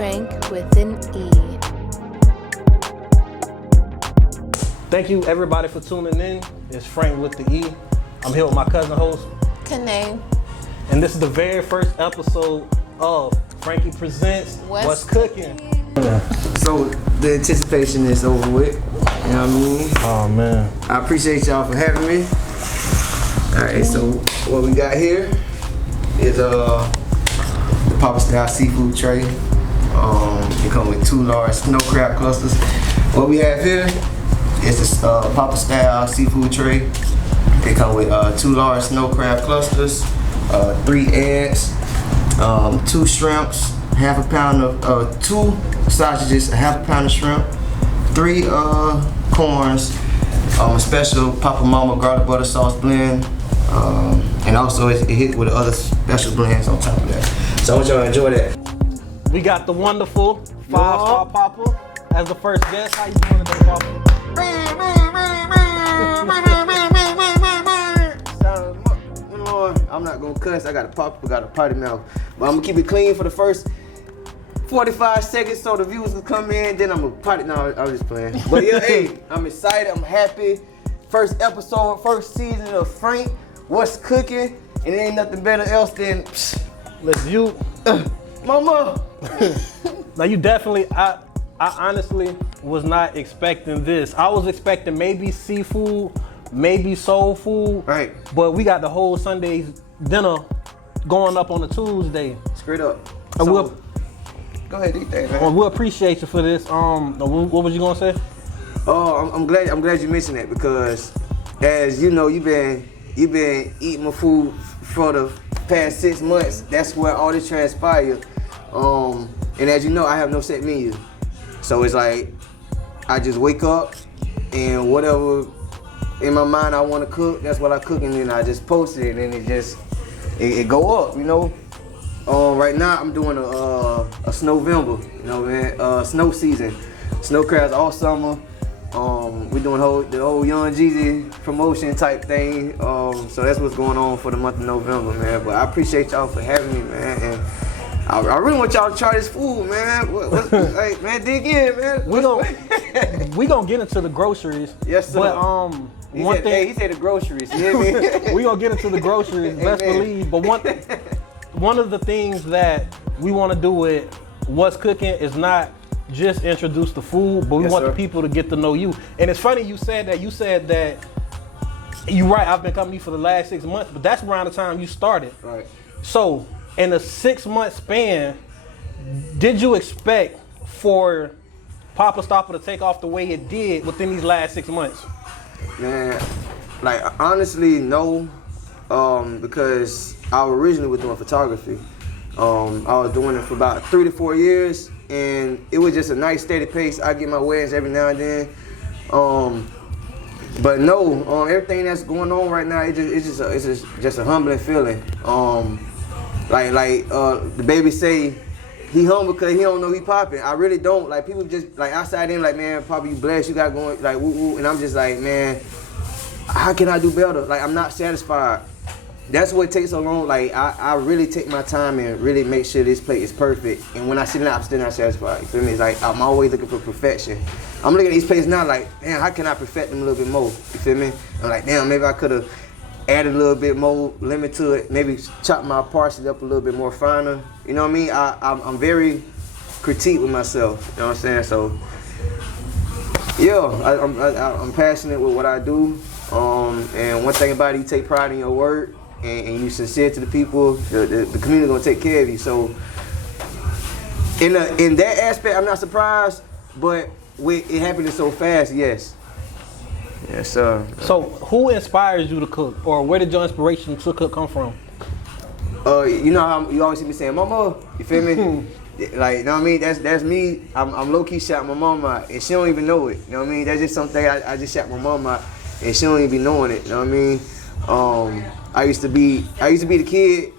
Frank with an E. Thank you everybody for tuning in. It's Frank with the E. I'm here with my cousin host, Culinary. and this is the very first episode of Frankie Presents What's Cooking. So the anticipation is over with. You know what I mean? Oh man. I appreciate y'all for having me. Alright, so what we got here is the Poppa style seafood tray. It comes with 2 large snow crab clusters. What we have here is the Poppa style seafood tray. It comes with 2 large snow crab clusters, 3 eggs, 2 shrimps, half a pound of 2 sausages, a half a pound of shrimp, 3 corns, a special Papa Mama garlic butter sauce blend, and also it hit with other special blends on top of that. So I want y'all to enjoy that. We got the wonderful Star Poppa as the first guest. How you doing today, Poppa? I'm not gonna cuss. I got a potty mouth, but I'm gonna keep it clean for the first 45 seconds so the viewers can come in. Then I'm gonna potty. No, I'm just playing. But yeah, hey, I'm excited. I'm happy. First episode, first season of Frank What's Cooking, and it ain't nothing better else than You, Mama. now you definitely. I honestly was not expecting this. I was expecting maybe seafood, maybe soul food. Right. But we got the whole Sunday's dinner going up on a Tuesday. Straight up. And So, we'll, go ahead, do that, man. well, we'll appreciate you for this. What was you gonna say? Oh, I'm glad you mentioned that because, as you know, you've been eating my food for the past 6 months. That's where all this transpired. And as you know, I have no set menu, so it's like I just wake up and whatever in my mind I want to cook, that's what I cook, and then I just post it, and it go up, you know. Right now I'm doing a Snowvember, you know, man, snow season, snow crabs all summer. We're doing the whole Young Jeezy promotion type thing. So that's what's going on for the month of November, man. But I appreciate y'all for having me, man. And I really want y'all to try this food, man. Like, man, dig in, man. We gonna get into the groceries. Yes, sir. But he said the groceries. You hear me? we gonna get into the groceries, best believe. But one of the things that we want to do with What's Cooking is not just introduce the food, but we want the people to get to know you. And it's funny you said that. You said that you're right. I've been coming to you for the last 6 months, but that's around the time you started. Right. So in a 6-month span, did you expect for Poppa Stoppa to take off the way it did within these last 6 months? Man, like honestly, no, because I originally was doing photography. I was doing it for about 3 to 4 years, and it was just a nice steady pace. I get my weddings every now and then, but no, everything that's going on right now, it's just a humbling feeling. The baby say he humble because he don't know he popping. I really don't. Like people just like outside him, like, man, Papa, you blessed, you got going, like woo woo, and I'm just like, man, how can I do better? Like I'm not satisfied. That's what takes so long. Like I really take my time and really make sure this plate is perfect. And when I sit down, I'm still not satisfied. You feel me? It's like I'm always looking for perfection. I'm looking at these plates now, like, damn, how can I perfect them a little bit more? You feel me? I'm like, damn, maybe I could have added a little bit more limit to it. Maybe chop my parsley up a little bit more finer. You know what I mean? I'm very critique with myself. You know what I'm saying? So yeah, I'm passionate with what I do. And one thing about it, you take pride in your word. And you sincere to the people, the community gonna take care of you. So in that aspect, I'm not surprised, but with it happening so fast, yes. Yes, sir. So who inspires you to cook, or where did your inspiration to cook come from? You know how you always see me saying, "Mama," you feel me? Like, you know what I mean? That's me. I'm low key shouting my mama out, and she don't even know it. You know what I mean? That's just something I just shout my mama out, and she don't even be knowing it. You know what I mean? I used to be the kid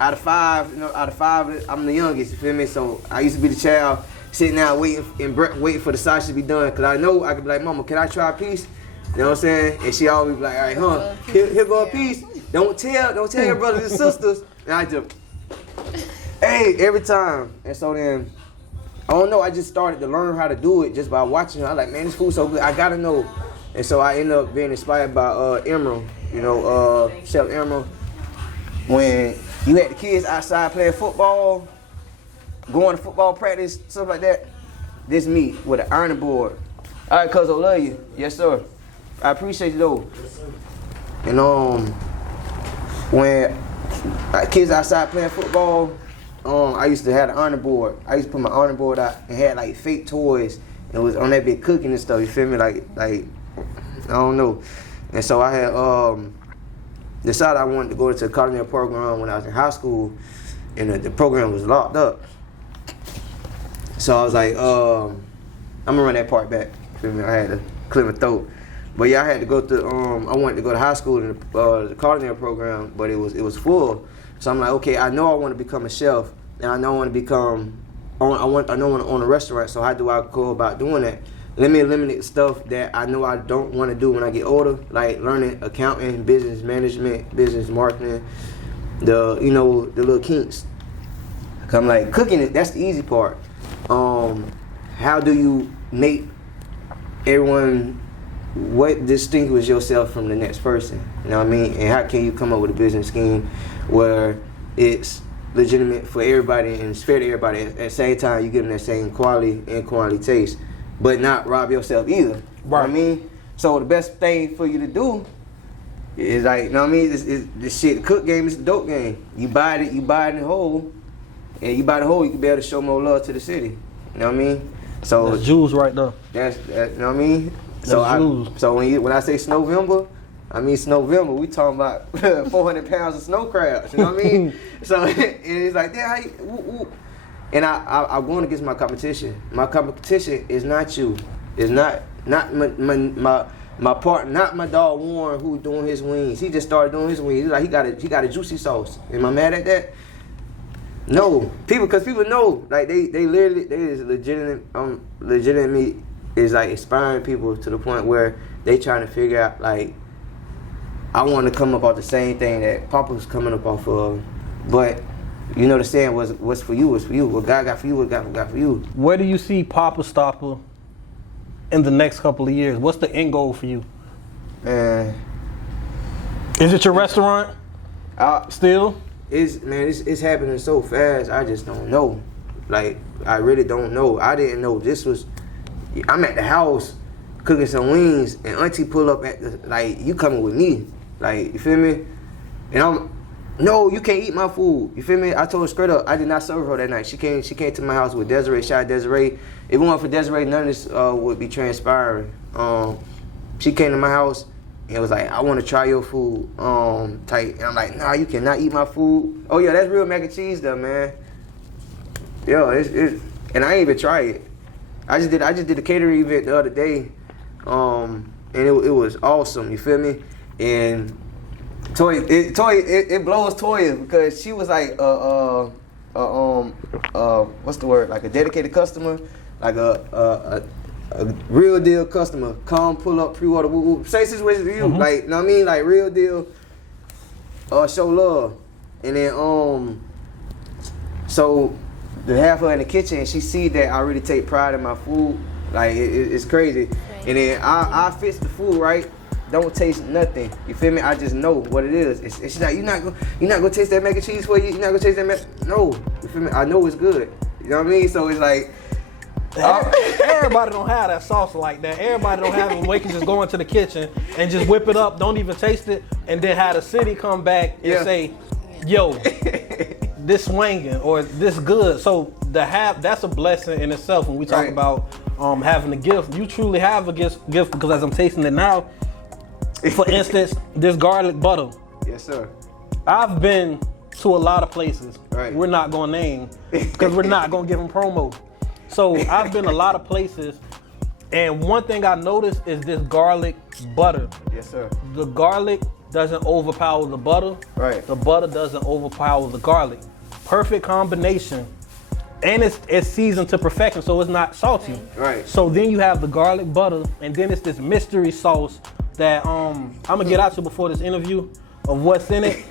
out of 5. You know, out of 5, I'm the youngest. You feel me? So I used to be the child sitting down waiting for the sausage to be done, cause I know I could be like, "Mama, can I try a piece?" You know what I'm saying? And she always be like, "All right, huh? Here go a piece. Don't tell your brothers and sisters." And I just, hey, every time. And so then, I don't know. I just started to learn how to do it just by watching. I was like, man, this food's so good. I gotta know. And so I ended up being inspired by Emerald. You know, Chef Emerald. When you had the kids outside playing football, going to football practice, stuff like that. This me with an ironing board. All right, cuz I love you. Yes, sir. I appreciate you though. And when kids outside playing football, I used to have an ironing board. I used to put my ironing board out and had like fake toys. And it was on that big cooking and stuff. You feel me? Like I don't know. And so I had decided I wanted to go to a culinary program when I was in high school, and the program was locked up. So I was like, I'm gonna run that part back. You feel me? I had to clear my throat. But yeah, I had to go to. I wanted to go to high school in the culinary program, but it was full. So I'm like, okay, I know I want to become a chef, and I know I want to become. I know I want to own a restaurant. So how do I go about doing that? Let me eliminate the stuff that I know I don't want to do when I get older, like learning accounting, business management, business marketing, the little kinks. I'm like, cooking, that's the easy part. How do you make everyone, what distinguishes yourself from the next person? You know what I mean? And how can you come up with a business scheme where it's legitimate for everybody and it's fair to everybody? At the same time, you give them that same quality and quality taste, but not rob yourself either. Right. You know what I mean? So the best thing for you to do is like, you know what I mean? This shit, the cook game is the dope game. You buy it in whole, and you buy the whole, you can be able to show more love to the city. You know what I mean? So that's jewels right there. That's you know what I mean? So when I say Snowvember, I mean Snowvember. We talking about 400 pounds of snow crabs. You know what I mean? So and it's like, yeah, and I'm going against my competition. My competition is not you. It's not my partner, not my dog Warren who doing his wings. He just started doing his wings. He's like he got a juicy sauce. Am I mad at that? No, because people know, like they is legitimately is like inspiring people to the point where they trying to figure out, like, I want to come up off the same thing that Papa's coming up off of, but you know the saying was, what's for you was for you. What God got for you, what God got for you. Where do you see Poppa Stoppa in the next couple of years? What's the end goal for you? Man, is it your restaurant? Still? It's happening so fast. I just don't know. Like, I really don't know. I didn't know this was. I'm at the house cooking some wings, and Auntie pull up at the, like, you coming with me? Like, you feel me? And no, you can't eat my food. You feel me? I told her straight up, I did not serve her that night. She came to my house with Desiree. Shout out Desiree. If it weren't for Desiree, none of this would be transpiring. She came to my house and was like, I want to try your food. Tight. And I'm like, nah, you cannot eat my food. Oh yeah, that's real mac and cheese though, man. Yo, it's and I ain't even try it. I just did a catering event the other day, and it was awesome. You feel me? And it blows Toya because she was like what's the word? Like a dedicated customer, like a real deal customer. Come pull up, pre-order, same situation to you. Mm-hmm. Like, you know what I mean? Like real deal. Show love, and then so to have her in the kitchen, she see that I really take pride in my food. Like it's crazy. And then I fix the food right. Don't taste nothing. You feel me? I just know what it is. And she's like, you're not gonna taste that mac and cheese for you. You're not gonna taste that mac. No. You feel me? I know it's good. You know what I mean? So it's like. Everybody don't have that sauce like that. Everybody don't have it where you can just go into the kitchen and just whip it up, don't even taste it, and then have the city come back and say, yo, this swinging or this good. So that's a blessing in itself when we talk about having a gift. You truly have a gift because as I'm tasting it now, for instance, this garlic butter. Yes, sir. I've been to a lot of places. Right. We're not gonna name because we're not gonna give them promo. So I've been a lot of places, and one thing I noticed is this garlic butter. Yes, sir. The garlic doesn't overpower the butter. Right. The butter doesn't overpower the garlic. Perfect combination. And it's seasoned to perfection, so it's not salty. Right. So then you have the garlic butter, and then it's this mystery sauce that I'm gonna get out to before this interview of what's in it.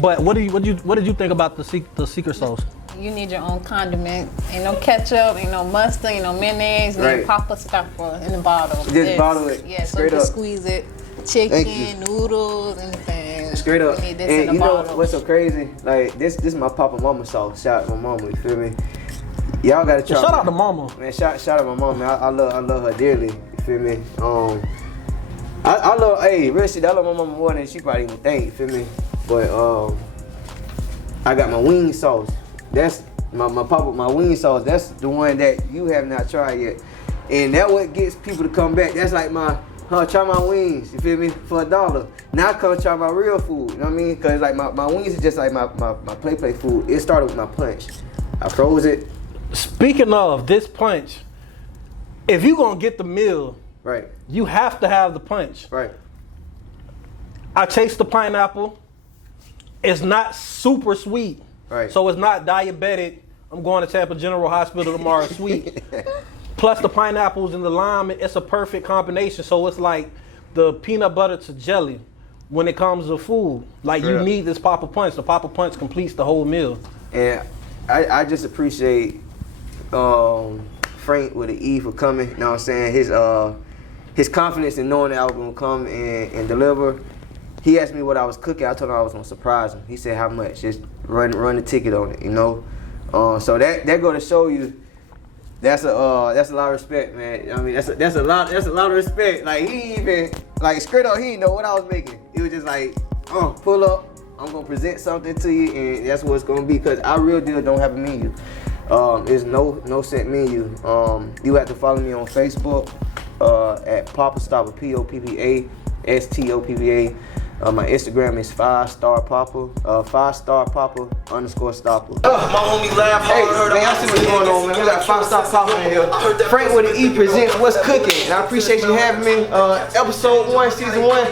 But what did you think about the secret sauce? you need your own condiment. Ain't no ketchup, ain't no mustard, ain't no mayonnaise, Right. ain't Poppa Stoppa in the bottle. Just bottle it. Yeah, so Straight you can up. squeeze it. Thank you. Chicken, noodles, anything. Straight up. You need this And in a you know bottle. what's so crazy? Like this is my Papa Mama sauce. Shout out to my mama, you feel me? Y'all gotta try. Shout out to Mama. Man, shout out my mom, man. I love her dearly. You feel me? I love, hey, real shit. I love my mama more than she probably even think. You feel me? But I got my wing sauce. That's my wing sauce. That's the one that you have not tried yet, and that what gets people to come back. That's like try my wings. You feel me? For $1. Now come try my real food. You know what I mean? Cause like my wings is just like my play food. It started with my punch. I froze it. Speaking of this punch, if you gonna get the meal, Right. you have to have the punch. Right. I taste the pineapple. It's not super sweet. Right. So it's not diabetic. I'm going to Tampa General Hospital tomorrow sweet. Plus the pineapples and the lime, it's a perfect combination. So it's like the peanut butter to jelly when it comes to food. Like you need this Poppa Punch. The Poppa Punch completes the whole meal. And I just appreciate Frank with the E for coming. You know what I'm saying? His confidence in knowing that I was gonna come and deliver. He asked me what I was cooking. I told him I was gonna surprise him. He said how much? Just run the ticket on it, you know. So that go to show you that's a lot of respect, man. I mean that's a lot of respect. Like he even like straight up he didn't know what I was making. He was just like, pull up. I'm gonna present something to you, and that's what it's gonna be. Cause I real deal don't have a menu. There's no set menu. You have to follow me on Facebook at Poppa Stoppa, POPPA My Instagram is 5-Star Poppa, 5-Star Poppa _Stoppa. My homie laugh hard. Hey, man, I see what's going on, man. We got 5-Star Poppa in here. Frank with the E presents What's Cooking, and I appreciate you having me. Episode 1, season 1.